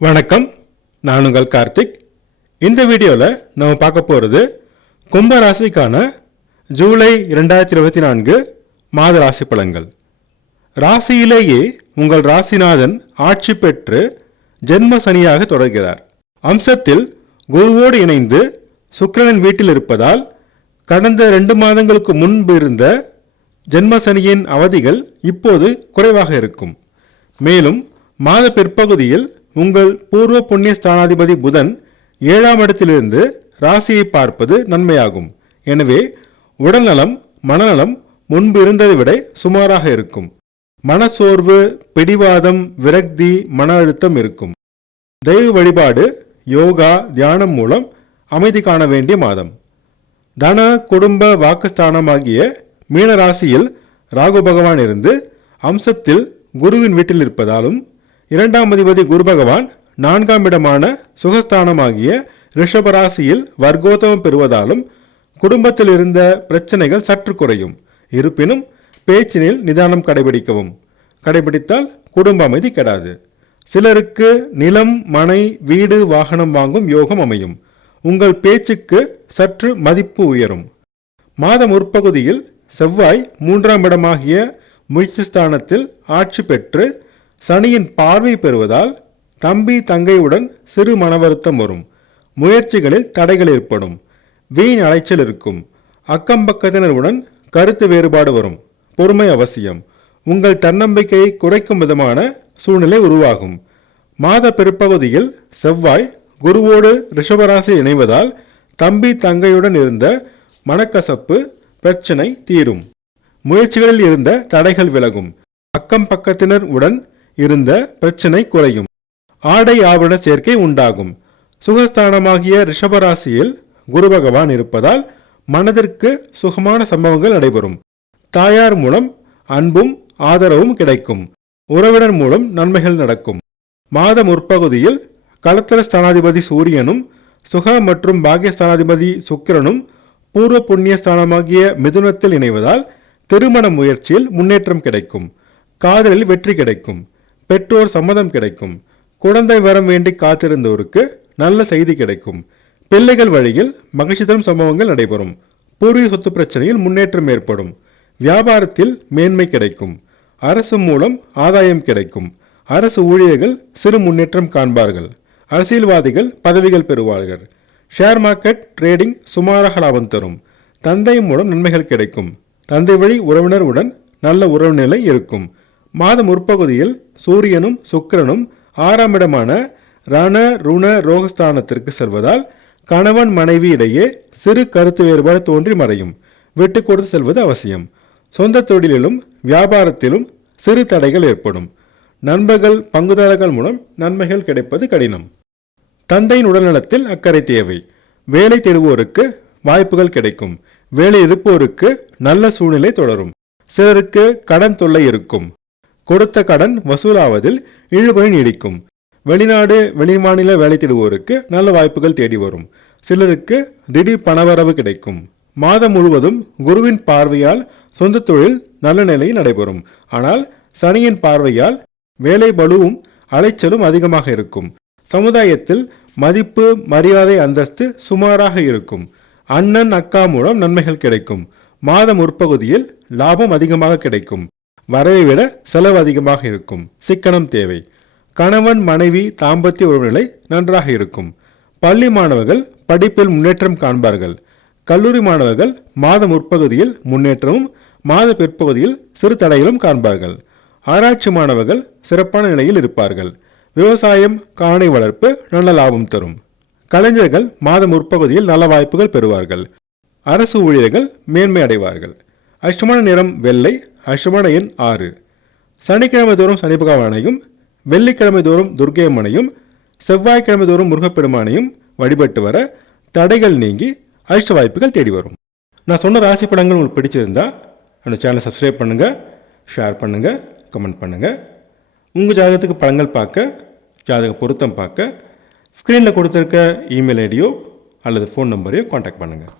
வணக்கம், நான் உங்கள் கார்த்திக். இந்த வீடியோவில் நம்ம பார்க்க போகிறது கும்ப ராசிக்கான ஜூலை 2024 மாத ராசி பலன்கள். ராசியிலேயே உங்கள் ராசிநாதன் ஆட்சி பெற்று ஜென்ம சனியாக தொடர்கிறார். அம்சத்தில் குருவோடு இணைந்து சுக்கிரனின் வீட்டில் இருப்பதால் கடந்த 2 மாதங்களுக்கு முன்பு இருந்த ஜென்ம சனியின் அவதிகள் இப்போது குறைவாக இருக்கும். மேலும் மாத பிற்பகுதியில் உங்கள் பூர்வ புண்ணிய ஸ்தானாதிபதி புதன் 7ஆம் இடத்திலிருந்து ராசியை பார்ப்பது நன்மையாகும். எனவே உடல்நலம் மனநலம் முன்பு இருந்ததை விட சுமாராக இருக்கும். மனசோர்வு, பிடிவாதம், விரக்தி, மன அழுத்தம் இருக்கும். தெய்வ வழிபாடு, யோகா, தியானம் மூலம் அமைதி காண வேண்டிய மாதம். தன குடும்ப வாக்குஸ்தானமாகிய மீன ராசியில் ராகு பகவான் இருந்து அம்சத்தில் குருவின் வீட்டில் இருப்பதாலும் 2ஆம் அதிபதி குரு பகவான் 4ஆம் இடமான சுகஸ்தானமாகிய ரிஷபராசியில் வர்க்கோத்தமம் பெறுவதாலும் குடும்பத்தில் இருந்த பிரச்சனைகள் சற்று குறையும். இருப்பினும் பேச்சினில் நிதானம் கடைபிடித்தால் குடும்ப அமைதி கெடாது. சிலருக்கு நிலம், மனை, வீடு, வாகனம் வாங்கும் யோகம் அமையும். உங்கள் பேச்சுக்கு சற்று மதிப்பு உயரும். மாத முற்பகுதியில் செவ்வாய் 3ஆம் இடமாகிய முயற்சிஸ்தானத்தில் ஆட்சி பெற்று சனியின் பார்வை பெறுவதால் தம்பி தங்கையுடன் சிறு மனவருத்தம் வரும். முயற்சிகளில் தடைகள் ஏற்படும். வீண் அலைச்சல் இருக்கும். அக்கம்பக்கத்தினருடன் கருத்து வேறுபாடு வரும். பொறுமை அவசியம். உங்கள் தன்னம்பிக்கையை குறைக்கும் விதமான சூழ்நிலை உருவாகும். மாத பிற்பகுதியில் செவ்வாய் குருவோடு ரிஷபராசி இணைவதால் தம்பி தங்கையுடன் இருந்த மனக்கசப்பு பிரச்சனை தீரும். முயற்சிகளில் இருந்த தடைகள் விலகும். அக்கம் பக்கத்தினர் உடன் இருந்த பிரச்சனை குறையும். ஆடை ஆபரண சேர்க்கை உண்டாகும். சுகஸ்தானமாகிய ரிஷபராசியில் குரு பகவான் இருப்பதால் மனதிற்கு சுகமான சம்பவங்கள் நடைபெறும். தாயார் மூலம் அன்பும் ஆதரவும் கிடைக்கும். உறவினர் மூலம் நன்மைகள் நடக்கும். மாத முற்பகுதியில் களத்திர ஸ்தானாதிபதி சூரியனும் சுக மற்றும் பாகியஸ்தானாதிபதி சுக்கிரனும் பூர்வ புண்ணிய ஸ்தானமாகிய மிதுனத்தில் இணைவதால் திருமண முயற்சியில் முன்னேற்றம் கிடைக்கும். காதலில் வெற்றி கிடைக்கும். பெற்றோர் சம்மதம் கிடைக்கும். குழந்தை வரம் வேண்டி காத்திருந்தோருக்கு நல்ல செய்தி கிடைக்கும். பிள்ளைகள் வழியில் மகிழ்ச்சி தரும் சம்பவங்கள் நடைபெறும். பூர்வீக சொத்து பிரச்சனையில் முன்னேற்றம் ஏற்படும். வியாபாரத்தில் மேன்மை கிடைக்கும். அரசு மூலம் ஆதாயம் கிடைக்கும். அரசு ஊழியர்கள் சிறு முன்னேற்றம் காண்பார்கள். அரசியல்வாதிகள் பதவிகள் பெறுவார்கள். ஷேர் மார்க்கெட் ட்ரேடிங் சுமாராக லாபம் தரும். தந்தை மூலம் நன்மைகள் கிடைக்கும். தந்தை வழி உறவினர் உடன் நல்ல உறவு நிலை இருக்கும். மாத முற்பகுதியில் சூரியனும் சுக்கிரனும் 6ஆம் இடமான ரண ருண ரோகஸ்தானத்திற்கு செல்வதால் கணவன் மனைவி இடையே சிறு கருத்து வேறுபாடு தோன்றி மறையும். விட்டு கொடுத்து செல்வது அவசியம். சொந்த தொழிலிலும் வியாபாரத்திலும் சிறு தடைகள் ஏற்படும். நண்பர்கள் பங்குதாரர்கள் மூலம் நன்மைகள் கிடைப்பது கடினம். தந்தையின் உடல்நலத்தில் அக்கறை தேவை. வேலை தேடுவோருக்கு வாய்ப்புகள் கிடைக்கும். வேலை இருப்போருக்கு நல்ல சூழ்நிலை தொடரும். சிலருக்கு கடன் தொல்லை இருக்கும். கொடுத்த கடன் வசூலாவதில் இழுபறி நீடிக்கும். வெளிநாடு வெளிமாநில வேலை தேடுவோருக்கு நல்ல வாய்ப்புகள் தேடி வரும். சிலருக்கு திடீர் பணவரவு கிடைக்கும். மாதம் முழுவதும் குருவின் பார்வையால் சொந்த தொழில் நல்ல நிலையில் நடைபெறும். ஆனால் சனியின் பார்வையால் வேலை பளுவும் அலைச்சலும் அதிகமாக இருக்கும். சமுதாயத்தில் மதிப்பு, மரியாதை, அந்தஸ்து சுமாராக இருக்கும். அண்ணன் அக்கா மூலம் நன்மைகள் கிடைக்கும். மாத முற்பகுதியில் லாபம் அதிகமாக கிடைக்கும். வரவை விட செலவு அதிகமாக இருக்கும். சிக்கனம் தேவை. கணவன் மனைவி தாம்பத்திய உறவுநிலை நன்றாக இருக்கும். பள்ளி மாணவர்கள் படிப்பில் முன்னேற்றம் காண்பார்கள். கல்லூரி மாணவர்கள் மாத முற்பகுதியில் முன்னேற்றமும் மாத பிற்பகுதியில் சிறு தடைகளும் காண்பார்கள். ஆராய்ச்சி மாணவர்கள் சிறப்பான நிலையில் இருப்பார்கள். விவசாயம், காணை வளர்ப்பு நல்ல லாபம் தரும். கலைஞர்கள் மாத முற்பகுதியில் நல்ல வாய்ப்புகள் பெறுவார்கள். அரசு ஊழியர்கள் மேன்மை அடைவார்கள். அஷ்டமான நிறம் வெள்ளை. அஷ்டமான எண் 6. சனிக்கிழமை தோறும் சனி பகவானையும், வெள்ளிக்கிழமை தோறும் துர்க்கை அம்மனையும், செவ்வாய்க்கிழமை தோறும் முருகப்பெருமானையும் வழிபட்டு வர தடைகள் நீங்கி அதிர்ஷ்ட வாய்ப்புகள் தேடி வரும். நான் சொன்ன ராசி படங்கள் உங்களுக்கு பிடிச்சிருந்தா அந்த சேனலை சப்ஸ்கிரைப் பண்ணுங்கள், ஷேர் பண்ணுங்கள், கமெண்ட் பண்ணுங்கள். உங்கள் ஜாதகத்துக்கு படங்கள் பார்க்க, ஜாதக பொருத்தம் பார்க்க ஸ்க்ரீனில் கொடுத்துருக்க இமெயில் ஐடியோ அல்லது ஃபோன் நம்பரையோ காண்டாக்ட் பண்ணுங்கள்.